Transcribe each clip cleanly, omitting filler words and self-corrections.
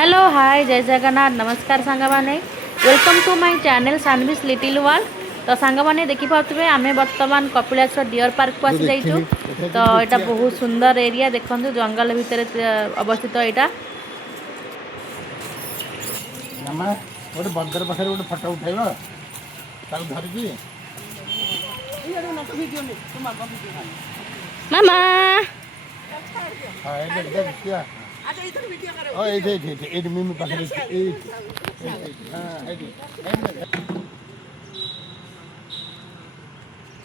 Hello hi जय जगन्नाथ नमस्कार सांग माने welcome to my channel Sanvi's little world. तो सांग माने देखि पाउतबे आमे वर्तमान कपिलासर डियर पार्क को आसी जाइछु। तो एटा बहुत सुंदर एरिया देखंतु जंगल भितर अवस्थित एटा। मामा गोटे बंदर पाखे गोटे फटो उठाइब तार धरिकी मामा हाँ ये मिमी पाखे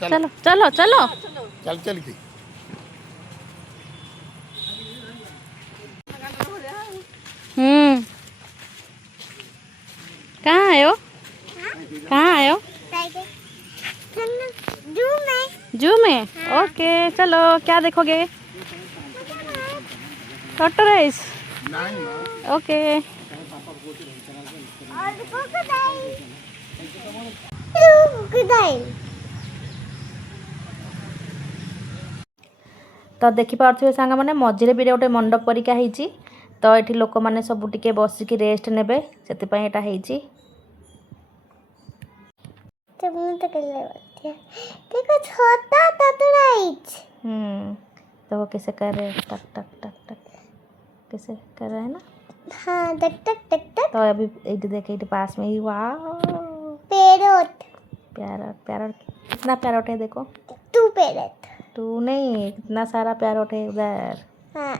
चलो चलो चलो चल चल की कहाँ आयो कहाँ आयो जू में। ओके चलो क्या देखोगे टॉर्टोइस। ओके तो देखिपे सांग मैंने मझे भी गोटे मंडप परिका होती। तो ये लोक मैंने सब टिके बसिक रेस्ट ने से तो कैसे कर रहे टक टक टक टक कैसे कर रहे हैं ना। हाँ टक टक टक टक। तो अभी ये देख ये पास में ही वाह पैरोट पैरोट पैरोट कितना पैरोट है देखो। टू पैरोट टू नहीं कितना सारा पैरोट है उधर। हाँ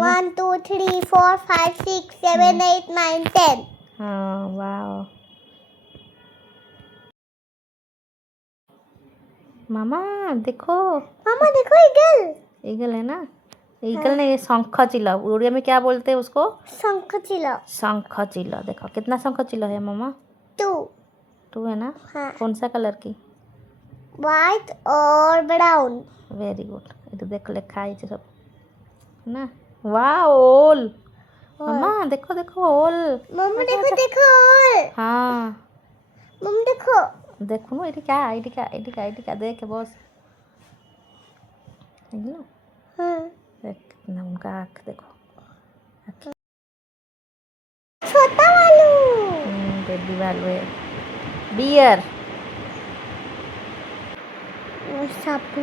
1 2 3 4 5 6 7 8 9 10। हाँ वाह मामा देखो ईगल ईगल है ना। ईगल नहीं ये शंख चिल्ला उड़िया में क्या बोलते हैं उसको शंख चिल्ला। शंख चिल्ला देखो कितना शंख चिल्ला है मामा 2 है ना। हाँ कौन सा कलर की व्हाइट और ब्राउन। वेरी गुड ये तो देख लिखा है सब है ना। वाह ओल मामा देखो देखो ओल मम्मी देखो देखो और हाँ मम्मी देखो देखो ना ये क्या देख बस हाँ देख कितना उनका आँख देखो छोटा वालू बेबी वालू है बियर साप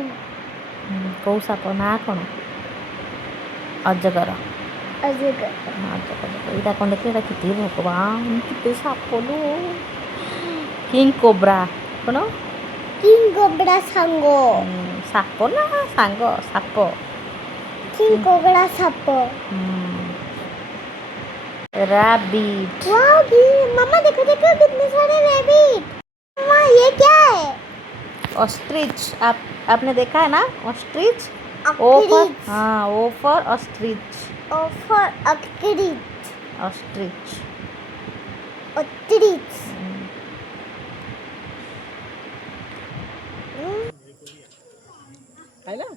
कौ साप ना कौन अजगर अजगर अजगर यहाँ कौन देखिए कितने भगवान कितने साप लो किंग कोब्रा कौन किंग कोब्रा सांगो साप ना सांग साप किंग कोब्रा साप रैबिट। वाओ मम्मा देखो देखो कितने सारे रैबिट। मम्मा ये क्या है ऑस्ट्रिच आपने देखा है ना ऑस्ट्रिच ओ फॉर हाँ O for ostrich ostrich ostrich hello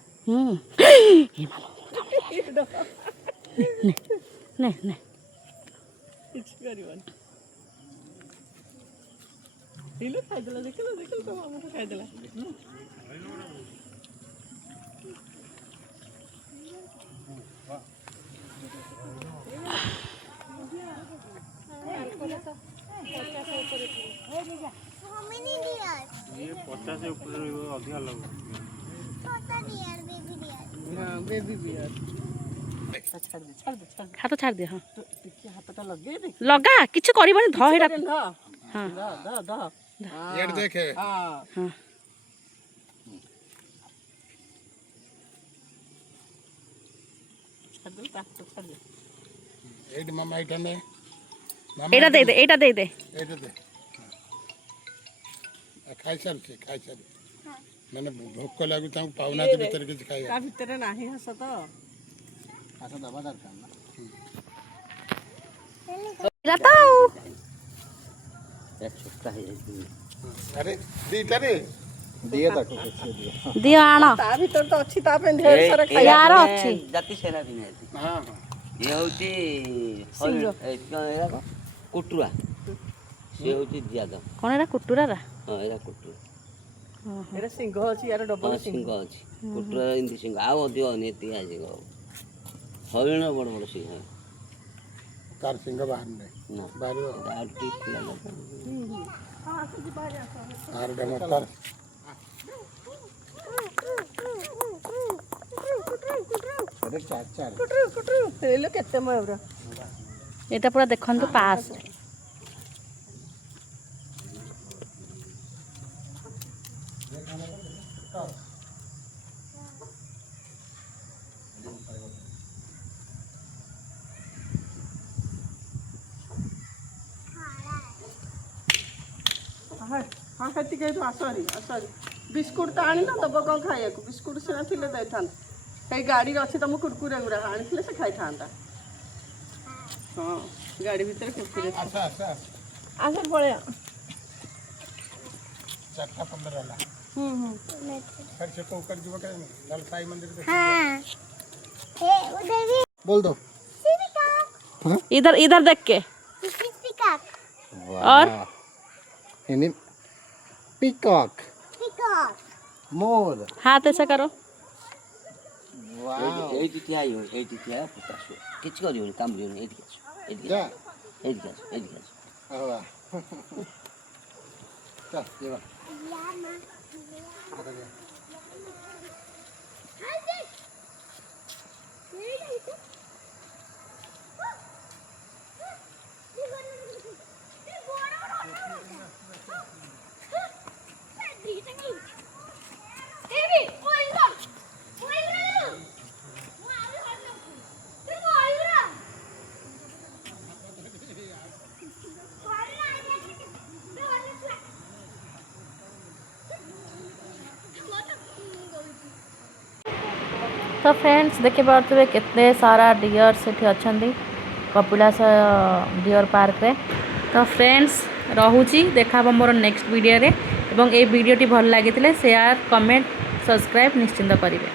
नहीं कुछ करिवन इलो खाइ देला देखो तो मामा को खाइ देला ये 50 से ऊपर अधिक लग बेबी बियर छाड़ दे हाँ लगा किछ करबनी ध हेडा हां ये देखे हां एट मामा एटा ने एटा दे दे खाई चल मैंने भोक लागू ताऊ पावना के भीतर के खाइया का भीतर नाही हस तो आसा दबा दरकार ना राताऊ एक छोटा है अरे दीटा रे दिया ताको कैसे दिया दियो आनो ता भीतर तो अच्छी ता पे ढेर सारा यार अछि जाति सेना भी नहीं हां हां ये होती कुटुरा से होती ज्यादा कोन एरा कुटुरा रा हां एरा कुटुरा एरा सिंह अछि यार डबल सिंह अछि कुटुरा इंदी सिंह आव दियो नेति आजे गो हरिण बड़ बड़ सिंह तार सिंह बाहर नहीं ନା बाहर ଏଇଟା ଆଉ ଟିକେ ଖୋଲା ଲାଗେ। आर डम तार अरे चार चार ହେଇଲୋ କେତେ ମୟୂର ଏଇଟା ପୁରା ଦେଖନ୍ତୁ ପାସ୍ ହଁ ସେତିକି ଏଇଠୁ ଆସରି ବିସ୍କୁଟ ତ ଆଣିନ ଦବ କ'ଣ ଖାଇବାକୁ ବିସ୍କୁଟ ସିନା ଥିଲେ ଦେଇଥାନ୍ତା ସେଇ ଗାଡ଼ିରେ ଅଛି ତମ କୁରକୁରେ ଗୁଡ଼ାକ ଆଣିଥିଲେ ସେ ଖାଇଥାନ୍ତା ହଁ ଗାଡ଼ି ଭିତରେ କୁରକୁରେ अच्छा अच्छा ଆସ ପଳେଇ चारटा 15 वाला फिर से तो ऊपर जुआ करें लाल साई मंदिर के हाँ हे उधर भी बोल दो पिकॉक इधर इधर देख के पिकॉक और हिंदी पीकॉक पिकॉक मोर हाथ ऐसा करो ଏଇଠି ଠିଆ ହେଇବ ଏଇଠି ଠିଆ ହେଇ ଫଟୋ ଆସିବ କିଛି କରିବନି କାମୁଡ଼ିବନି ଏଇଠିକି ଆସିବ ଏଇଠିକି जा ଏଇଠିକି ଆସିବ ଏଇଠିକି ଆସିବ हवा चल ये बात तो फ्रेंड्स देखि पारे केते सारा डियर सेठी अछंती कपिलास डियर पार्क रे। तो फ्रेंड्स रहुची देखा मोर नेक्स्ट वीडियो रे एवं ए वीडियोटी भल लागितिले शेयर कमेंट सब्सक्राइब निश्चिंत करिवे।